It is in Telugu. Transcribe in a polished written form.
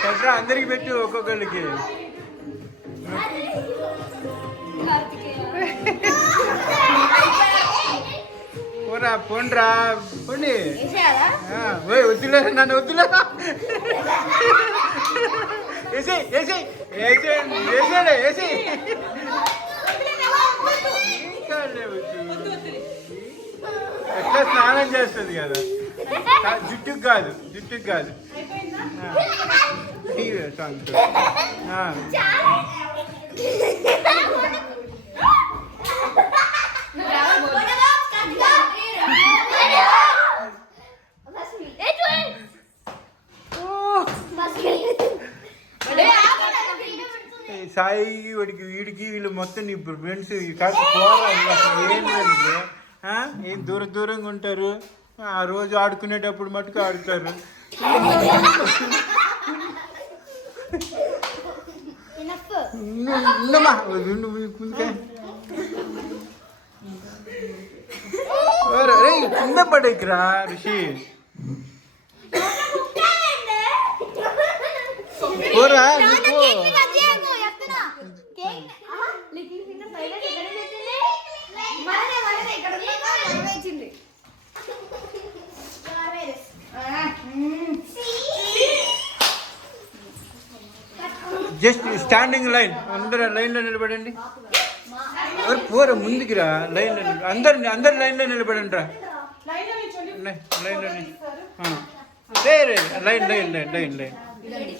పెట్టరా అందరికి పెట్టు ఒక్కొక్కరికి. పోరా పోండ్రా పోండి. వద్దులే నన్ను వద్దులే. వేసి వేసి వేసాడే వేసి. ఎట్లా స్నానం చేస్తుంది కదా, జుట్టుకు కాదు జుట్టుకు కాదు. సాయి వాడికి వీడికి వీళ్ళు మొత్తం ఇప్పుడు ఫ్రెండ్స్ కాదు పోరా. ఏం దూరంగా ఉంటారు. ఆ రోజు ఆడుకునేటప్పుడు మటుకు ఆడుతారు. కింద పడేకిరా ఋషి. పోరా జస్ట్ స్టాండింగ్ లైన్. అందరూ లైన్లో నిలబడండి. పోరా ముందుకి రా. లైన్లో అందరు లైన్లో నిలబడండి రా. లైన్లో లైన్ లైన్ లైన్ లైన్.